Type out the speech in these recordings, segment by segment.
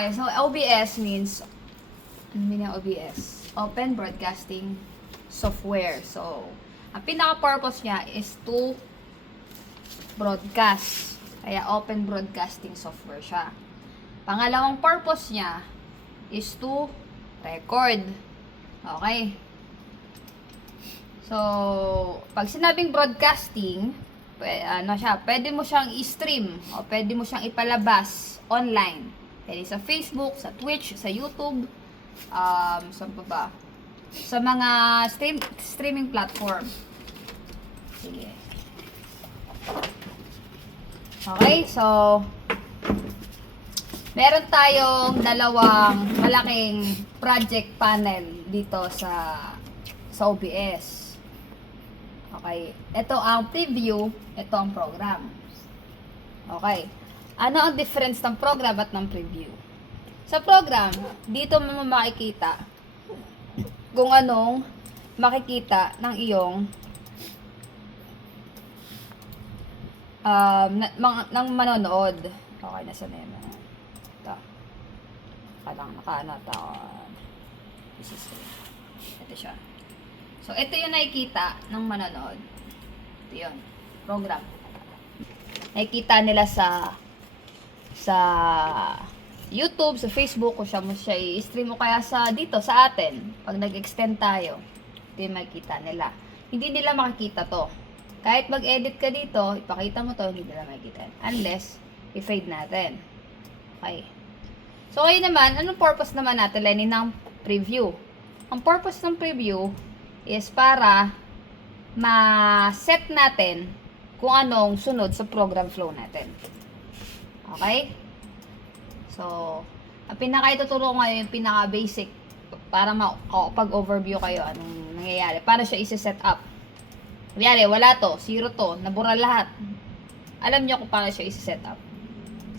Okay, so OBS means, ano meaning OBS? Open Broadcasting Software. So, ang pinaka-purpose niya is to broadcast. Kaya open broadcasting software siya. Pangalawang purpose niya is to record. Okay. So, pag sinabing broadcasting, pwede mo siyang i-stream o pwede mo siyang ipalabas online. Pwede sa Facebook, sa Twitch, sa YouTube, saan pa ba? Sa mga streaming platform. Sige. Okay, so meron tayong dalawang malaking project panel dito sa OBS. Okay, ito ang preview, ito ang program. Okay, ano ang difference ng program at ng preview? Sa program, dito mo makikita kung anong makikita ng iyong ng manonood. Okay, nasa na yun. Ito. Ito siya. So, ito yung nakikita ng manonood. Ito yun. Program. Nakikita nila sa YouTube, sa Facebook, kung siya i-stream mo kaya dito sa atin. Pag nag-extend tayo, ito yung makikita nila. Hindi nila makikita to. Kahit mag-edit ka dito, ipakita mo to, hindi nila makikita. Unless, i-fade natin. Okay. So, ngayon naman, anong purpose naman natin, Lenny, ng preview? Ang purpose ng preview is para ma-set natin kung anong sunod sa program flow natin. Okay? So, ang pinaka-ituturo ko ngayon, yung pinaka-basic, para pag-overview kayo anong nangyayari. Para siya isi-set up. Kunyari, wala to, zero to, nabura lahat. Alam nyo kung paano siya isi-set up.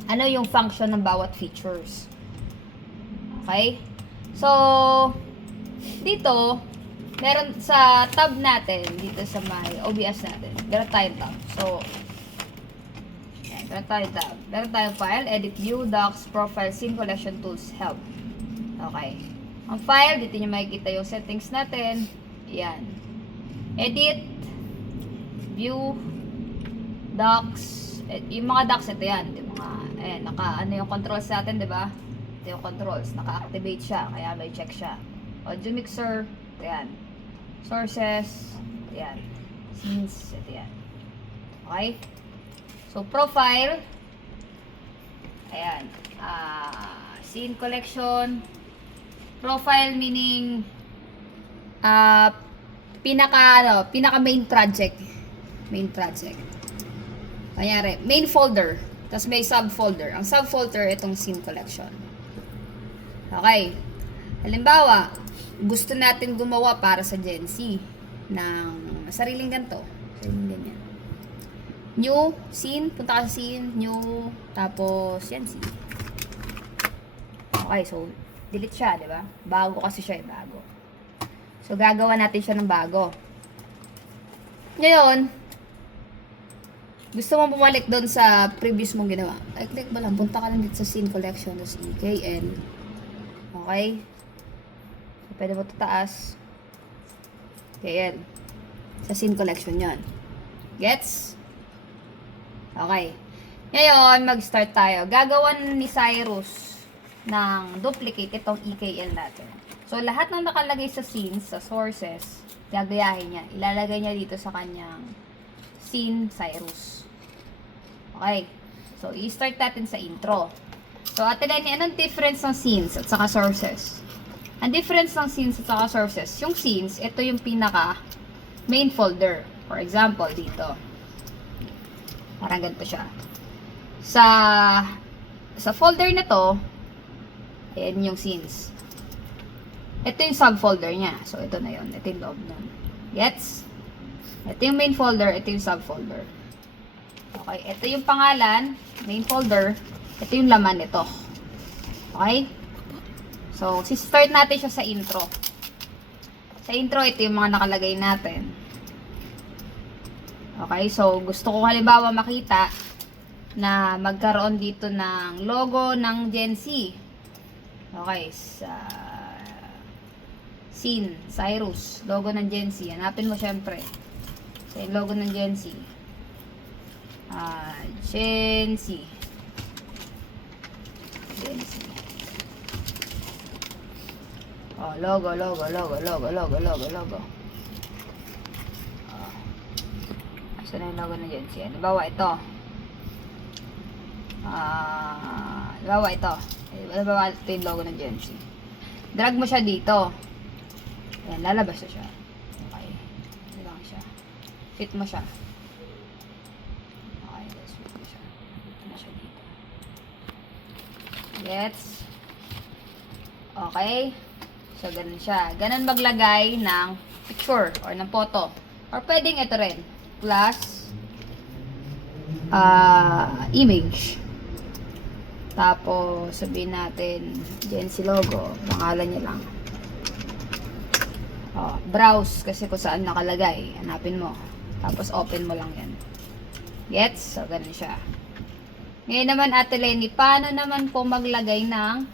Ano yung function ng bawat features. Okay? So, dito, meron sa tab natin, dito sa may OBS natin, meron tayong tab. So, yan, meron tayong tab. Meron tayong file, edit view, docs, profile, scene, collection, tools, help. Okay. Ang file, dito nyo makikita yung settings natin. Yan. Edit, view, docs, yung mga docs, ito yan. Yung mga, ano yung controls natin, di ba? Ito yung controls. Naka-activate siya, kaya may check siya. Audio mixer, ito yan. Sources, ito yan. Scenes, ito yan. Okay? So, profile, ayan. Scene collection, profile meaning, pinaka main project. Main project. Kanyari, main folder. Tapos may subfolder. Ang subfolder, itong scene collection. Okay. Halimbawa, gusto natin gumawa para sa Gen Z ng sariling ganito. Sariling ganyan. New, scene. Punta ka sa scene. New. Tapos, yan, scene. Okay, so, delete siya, di ba? Bago kasi siya, bago. So, gagawa natin siya ng bago. Ngayon, gusto mong bumalik doon sa previous mong ginawa. Ay, click mo lang. Punta ka lang dito sa scene collection. Tapos EKN. Okay? So, pwede mo ito taas. EKN. Sa scene collection yon. Gets? Okay. Ngayon, mag-start tayo. Gagawan ni Cyrus ng duplicate itong EKL natin. So, lahat ng nakalagay sa scenes, sa sources, gagayahin niya. Ilalagay niya dito sa kanyang scene Cyrus. Okay. So, i-start natin sa intro. So, Lenny, anong difference ng scenes at saka sources? Ang difference ng scenes at saka sources, yung scenes, ito yung pinaka main folder. For example, dito. Parang ganito siya. Sa folder na to, ayan yung scenes. Ito yung subfolder niya. So, ito na yun. Ito yung loob nun. Gets? Ito yung main folder. Ito yung subfolder. Okay. Ito yung pangalan. Main folder. Ito yung laman nito. Okay? So, start natin siya sa intro. Sa intro, ito yung mga nakalagay natin. Okay? So, gusto ko halimbawa makita na magkaroon dito ng logo ng Gen Z. Okay, sa Scene, Cyrus, logo ng Gen Z. Hanapin mo syempre. So, yung logo ng Gen Z. Gen Z. Gen Z. Oh, logo. Asa na yung logo ng Gen Z? Halimbawa ito. Halimbawa ito. Halimbawa ito yung logo ng Gen Z. Drag mo siya dito. Ayan, lalabas na siya. Okay. Ito lang siya. Fit mo siya. Okay, let's fit mo siya. Ito na siya dito. Gets? Okay. So, ganun siya. Ganun maglagay ng picture or ng photo. Or pwedeng ito rin. Plus, image. Tapos, sabihin natin, Gen Z logo. Pangalan niya lang. Browse kasi kung saan nakalagay. Hanapin mo. Tapos open mo lang yan. Gets? So, ganun siya. Ngayon naman, Ate Lenny, paano naman po maglagay ng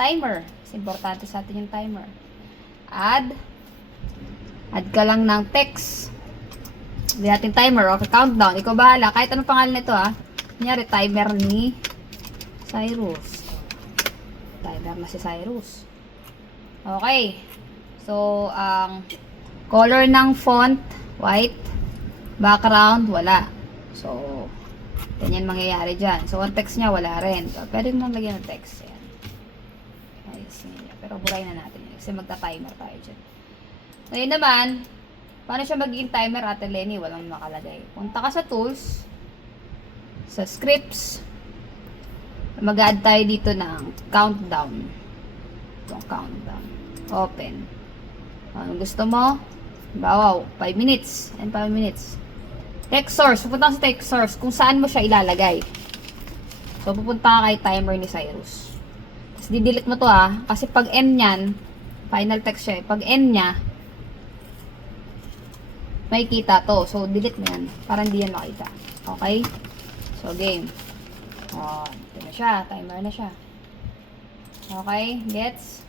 timer? Kasi importante sa atin yung timer. Add ka lang ng text. Hindi natin timer. Okay, countdown. Ikaw bahala. Kahit anong pangalan nito Kunyari, timer ni Cyrus. Timer na si Cyrus. Okay. So, ang color ng font, white. Background, wala. So, ganyan mangyayari dyan. So, ang text niya, wala rin. So, pwede mo lagyan ng text. Yan. Ayos niya. Pero buray na natin yan. Kasi magta-timer tayo dyan. Ngayon naman, paano siya magiging timer, Ate Lenny? Walang nakalagay. Punta ka sa tools, sa scripts, mag-add tayo dito ng countdown. Itong countdown. Open. Anong gusto mo? Wow, 5 minutes. And 5 minutes. Text source. Pupunta ka sa text source kung saan mo siya ilalagay. So, pupunta ka kay timer ni Cyrus. Tapos, didelete mo to kasi pag end niyan, final text siya pag end niya, may kita to. So, delete mo yan. Para hindi yan makita. Okay? So, game. Ito na siya. Timer na siya. Okay? Gets?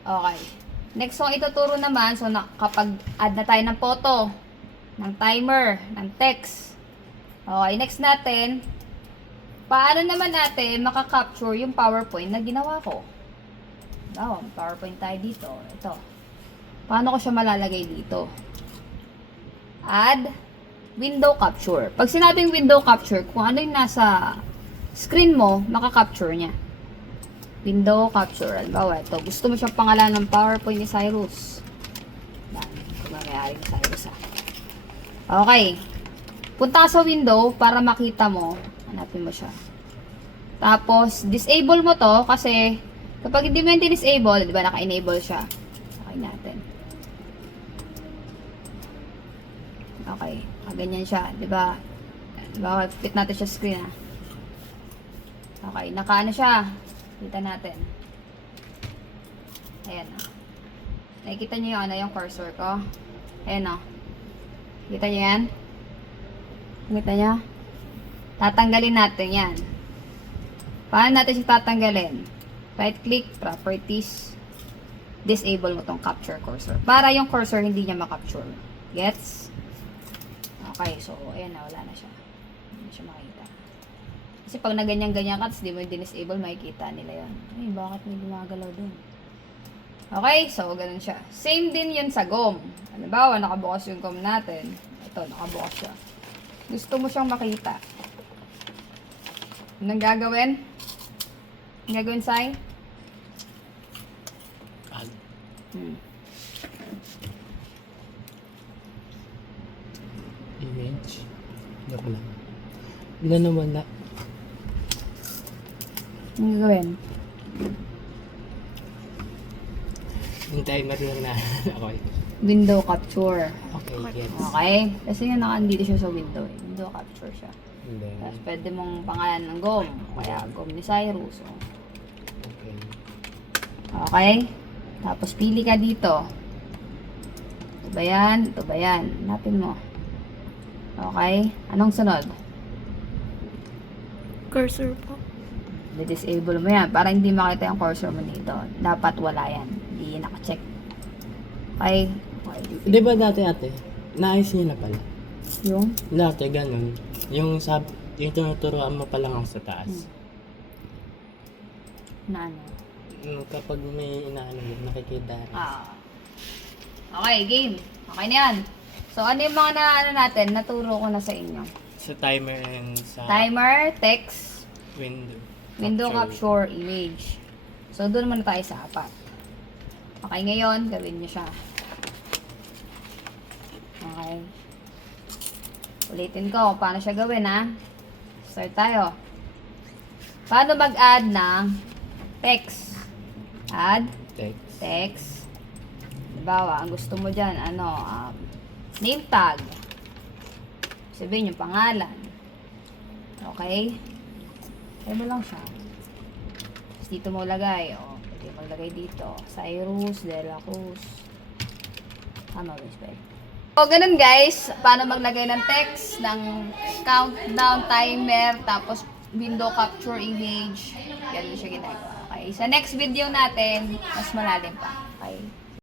Okay. Next, so ituturo naman, so kapag add na tayo ng photo, ng timer, ng text. Okay, next natin, paano naman natin makakapture yung PowerPoint na ginawa ko? PowerPoint tayo dito. Ito. Paano ko siya malalagay dito? Add window capture. Pag sinabing window capture, kung ano yung nasa screen mo, makakapture niya. Window capture. Halimbawa, ito. Gusto mo siyang pangalan ng PowerPoint ni Cyrus. Dami. Kung may-ari ni Cyrus Okay. Punta ka sa window para makita mo. Hanapin mo siya. Tapos, disable mo to kasi kapag hindi mo yung disable, di ba naka-enable siya. Okay natin. Okay. Ganyan siya. Di ba? Fit natin siya screen Okay. Naka-ano siya. Kita natin. Ayan Nakikita nyo yung yung cursor ko. Ayan Kita nyo yan? Kita nyo? Tatanggalin natin yan. Paano natin siya tatanggalin? Right click, properties. Disable mo tong capture cursor. Para yung cursor hindi niya makapture. Gets? Okay, so ayan wala na siya. Hindi siya makita. Kasi pag naganyan-ganyan ka, tapos di mo yung disable, makikita nila yun. Ay, bakit may gumagalaw dun? Okay, so ganun siya. Same din yun sa GOM. Halimbawa, nakabukas yung GOM natin. Ito, nakabukas siya. Gusto mo siyang makita. Anong gagawin? Anong gagawin, Sai? Image. Joke lang. Bila na wala. Anong gagawin? Yung timer lang na. Okay. Window capture. Okay, yes. Okay? Kasi nga naka-andito siya sa window. Window capture siya. And then, Tapos pwede mong pangalan ng GOM. Kaya GOM ni Cyrus. okay. Okay? Tapos pili ka dito. Ito ba yan? Ito ba yan? Hanapin mo. Okay? Anong sunod? Cursor po. disable mo yan para hindi makita yung cursor mo dito. Dapat wala yan. Hindi naka-check. Okay? Di ba dati ate, naayos niya na pala. Yung? Dati ganun. Yung tinuturoan mo pa lang ako sa taas. Na ano? Kapag may inaano yun, nakikita. Okay, game. Okay na yan. So, ano yung mga natin? Naturo ko na sa inyo. Sa timer and sa Timer, text, window capture, image. So, doon muna tayo sa 4. Okay, ngayon, gawin nyo siya. Okay. Ulitin ko kung paano siya gawin, ha? Start tayo. Paano mag-add ng text? Add text. Halimbawa, ang gusto mo dyan, name tag. Sabihin yung pangalan. Okay? Kaya mo lang siya. Tapos dito mo lagay. Pwede maglagay dito. Cyrus de la Cruz. Tama ba yung so, ganun guys. Paano maglagay ng text, ng countdown, timer, tapos window capture image. Ganun siya ginagawa. Okay. Sa next video natin, mas malalim pa. Okay.